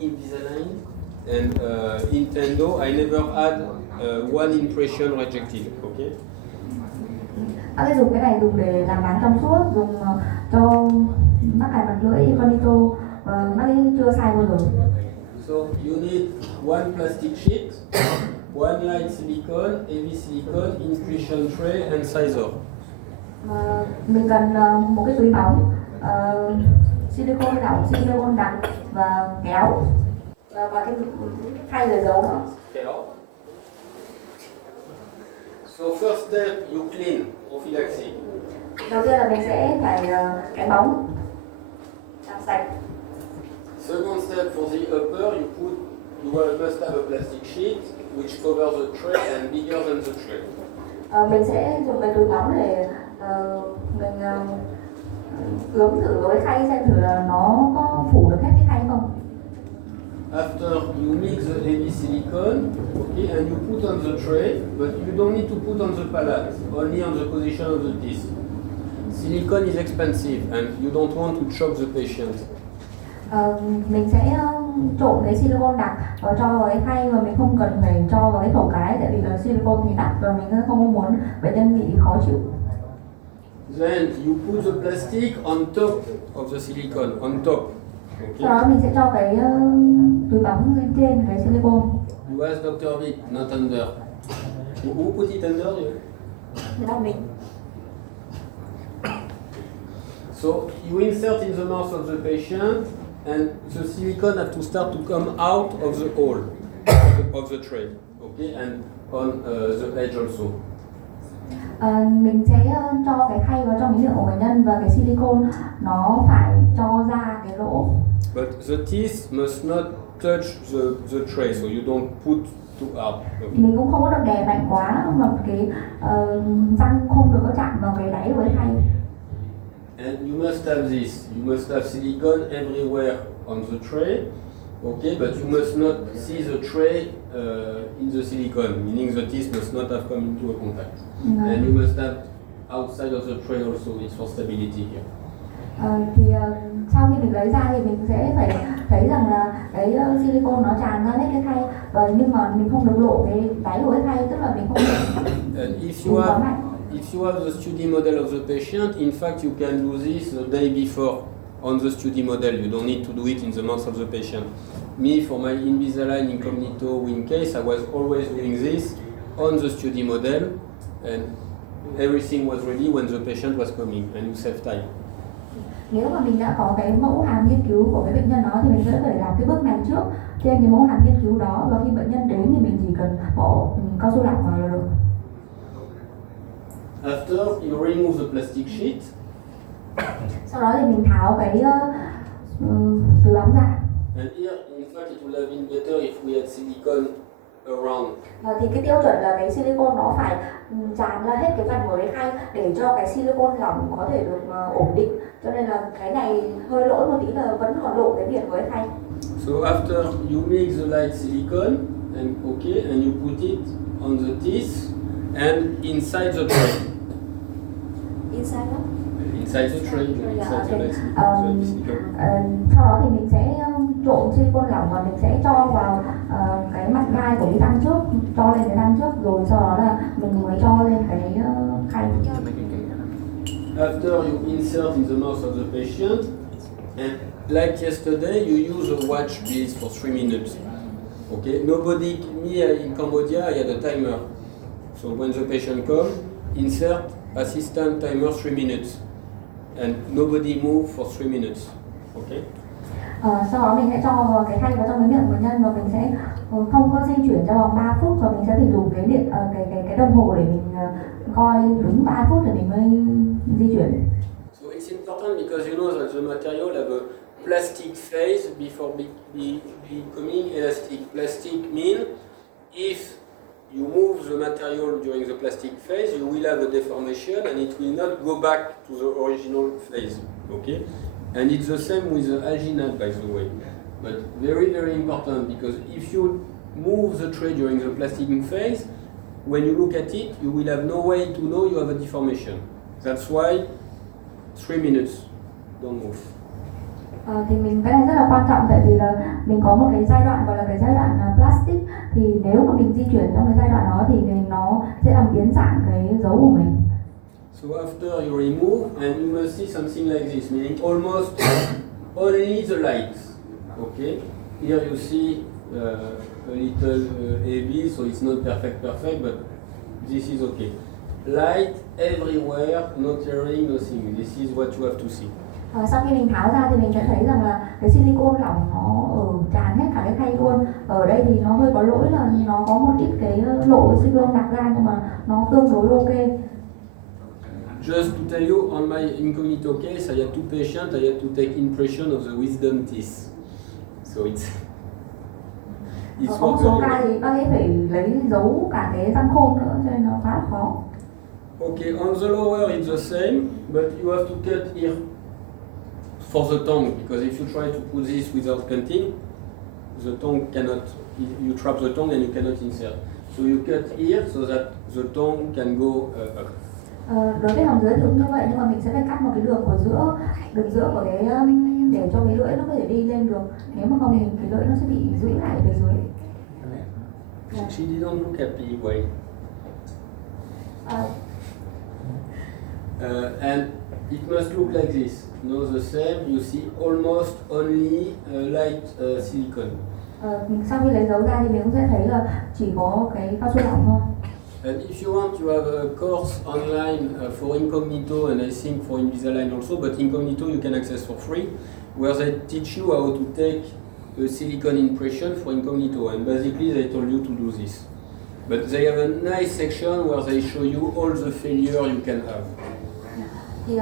Invisalign and Nintendo, I never had one impression rejected. Okay. Cái dùng cái này dùng để làm bán trong suốt, dùng cho mắc cài mặt lưỡi Incognito, mắc chưa sai bao giờ. So you need one plastic sheet, one light silicone, heavy silicone, impression tray and sizor. Mình cần một cái túi bóng, silicone lỏng, silicone đặc và kéo và cái khay để giấu nữa. Kéo. So first step, you clean prophylaxis. Đầu tiên là mình sẽ phải cái bóng làm sạch. Second step, for the upper, you must have a plastic sheet which covers the tray and bigger than the tray. Mình sẽ dùng cái túi bóng để mình ướm thử với khay xem thử là nó có phủ được hết cái khay không. After you mix the heavy silicone, okay, and you put on the tray, but you don't need to put on the palate, only on the position of the teeth. Silicone is expensive and you don't want to choke the patient. Mình sẽ trộn cái silicone đặc và cho vào cái khay mà mình không cần phải cho vào cái khẩu cái, tại vì là silicone thì đắt và mình không muốn bệnh nhân bị khó chịu. Then you put the plastic on top of the silicone, on top. Okay. Sau đó mình sẽ cho cái túi bóng lên trên cái silicone. You ask Dr. Vic, not under. Who put it under you? Là mình. So you insert in the mouth of the patient, and the silicone have to start to come out of the hole of the tray, okay, and on the edge also. Mình sẽ cho cái khay vào trong miệng của bệnh nhân và cái silicone nó phải cho ra cái lỗ. But the teeth must not touch the tray, so you don't put too hard. Okay. Mình cũng không có được đè mạnh quá mà cái răng không được có chạm vào cái đáy của cái khay. And you must have this. You must have silicone everywhere on the tray, okay, but you must not see the tray in the silicone, meaning the teeth must not have come into a contact. And you must have outside of the tray also, it's for stability here. Sau khi mình lấy ra thì mình sẽ phải thấy rằng là cái silicone nó tràn ra hết cái khay, nhưng mà mình không được lộ cái đáy của cái khay, tức là mình không được. And if you have the study model of the patient, in fact you can do this the day before on the study model. You don't need to do it in the mouth of the patient. Me, for my Invisalign Incognito wing case, I was always doing this on the study model, and everything was ready when the patient was coming, and you save time. Nếu mà mình đã có cái mẫu hàm nghiên cứu của cái bệnh nhân đó thì mình sẽ phải làm cái bước này trước trên cái mẫu hàm nghiên cứu đó, và khi bệnh nhân đến thì mình chỉ cần bỏ cao su lỏng vào là được. After, you remove the plastic sheet. Sau đó thì mình tháo cái túi bóng ra. And here, in fact, it would have been better if we had silicone around. Thì cái tiêu chuẩn là cái silicone nó phải tràn ra hết cái phần của cái khay để cho cái silicone lỏng có thể được ổn định. Cho nên là cái này hơi lỗi một tí là vẫn còn lộ cái viền của cái khay. So after you mix the light silicone and you put it on the teeth and inside the tray. Inside đó. Inside the tray, inside the light silicone. Sau đó thì mình sẽ trộn silicone lỏng và mình sẽ cho vào cái mặt gai của cái răng trước, cho lên cái răng trước, rồi sau đó là mình mới cho lên cái khay. After you insert in the mouth of the patient, and like yesterday, you use a watch please for 3 minutes. Okay, me in Cambodia, I had a timer. So when the patient comes, insert, assistant timer 3 minutes. And nobody move for 3 minutes. Okay? Sau đó mình sẽ cho cái khay vào trong cái miệng của bệnh nhân và mình sẽ không có di chuyển trong vòng 3 phút, và mình sẽ phải dùng cái cái đồng hồ để mình coi đúng 3 phút thì mình mới di chuyển. So it's important because you know that the material have a plastic phase before becoming elastic. Plastic mean if you move the material during the plastic phase, you will have a deformation and it will not go back to the original phase. Okay? And it's the same with the alginate, by the way. But very, very important, because if you move the tray during the plasticking phase, when you look at it, you will have no way to know you have a deformation. That's why 3 minutes, don't move. Thì mình cái này rất là quan trọng tại vì là mình có một cái giai đoạn gọi là cái giai đoạn plastic, thì nếu mà mình di chuyển trong cái giai đoạn đó thì nó sẽ làm biến dạng cái dấu của mình. So after you remove, and you must see something like this, meaning almost only the lights. Okay. Here you see a little heavy, so it's not perfect, but this is okay. Light everywhere, no tearing, nothing. This is what you have to see. Sau khi mình tháo ra thì mình sẽ thấy rằng là cái silicone lỏng nó tràn hết cả cái khay luôn. Ở đây thì nó hơi có lỗi là nó có một ít cái lỗ silicone đặt ra, nhưng mà nó tương đối ok. Just to tell you, on my incognito case, I had two patients. I had to take impression of the wisdom teeth. So it's Có một số ca thì bác ấy phải lấy dấu cả cái răng khôn nữa, cho nên nó khá là khó. Okay, on the lower it's the same, but you have to cut here for the tongue, because if you try to put this without cutting, the tongue cannot, you trap the tongue and you cannot insert. So you cut here so that the tongue can go up. Đối với hàm dưới thì cũng như vậy, nhưng mà mình sẽ phải cắt một cái đường giữa của cái để cho cái lưỡi nó có thể đi lên được. Nếu mà không thì cái lưỡi nó sẽ bị giữ lại về dưới. She didn't look happy, why? And it must look like this. No, the same. You see almost only light silicone. Sau khi lấy dấu ra thì mình cũng sẽ thấy là chỉ có cái cao su lỏng thôi. And if you want, you have a course online for Incognito, and I think for Invisalign also, but Incognito you can access for free, where they teach you how to take a silicone impression for Incognito, and basically they told you to do this. But they have a nice section where they show you all the failure you can have. Thì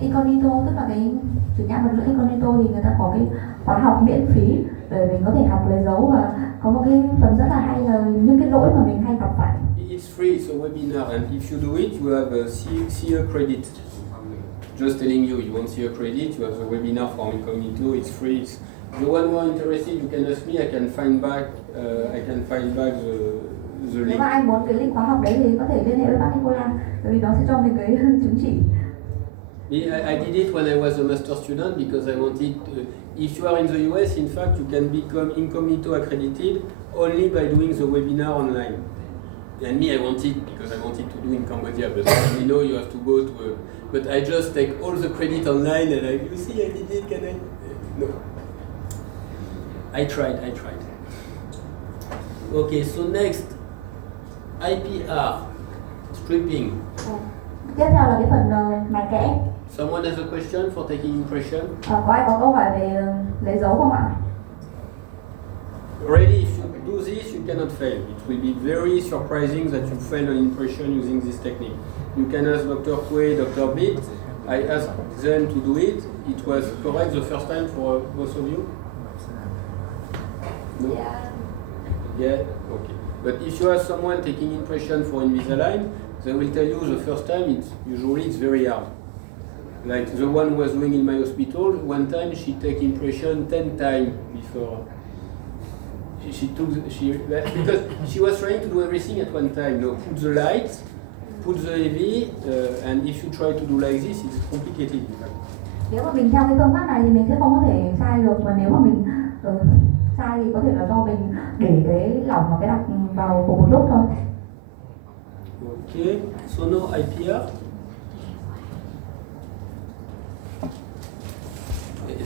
Incognito, tức là cái chủ nhãn vật lưỡi Incognito, thì người ta có cái khóa học miễn phí để mình có thể học lấy dấu, và có một cái phần rất là hay là những cái lỗi mà mình hay gặp phải. It's free, it's a webinar, and if you do it, you have a see a credit. Just telling you, you won't see a credit, you have the webinar from Incognito, it's free. It's the one who are interested, you can ask me, I can find back the Nếu link. mà ai muốn cái link khóa học đấy thì có thể liên hệ với bác Nicola, bởi vì nó sẽ cho mình cái chứng chỉ. I did it when I was a master student because I wanted, if you are in the US, in fact, you can become Incognito accredited only by doing the webinar online. And me, I wanted, because I wanted to do in Cambodia, but you know you have to go to a, but I just take all the credit online and you see I did it, can I? No. I tried. Okay, so next, IPR, stripping. Tiếp theo là cái phần mài kẽ. Someone has a question for taking impression? Có ai có câu hỏi về lấy dấu không ạ? Already, if you do this, you cannot fail. It will be very surprising that you fail an impression using this technique. You can ask Dr. Kwe, Dr. Bitt. I asked them to do it. It was correct the first time for both of you? No? Yeah? Okay. But if you ask someone taking impression for Invisalign, they will tell you the first time it's very hard. Like the one who was doing in my hospital, one time she take impression 10 times before. Because she was trying to do everything at one time. No, put the light, put the heavy, and if you try to do like this, it's complicated. Nếu mà mình theo cái phương pháp này thì mình sẽ không có thể sai được, mà nếu mà mình sai thì có thể là do mình để cái lỏng và cái đặc vào cùng một lúc thôi. Okay, so now IPR.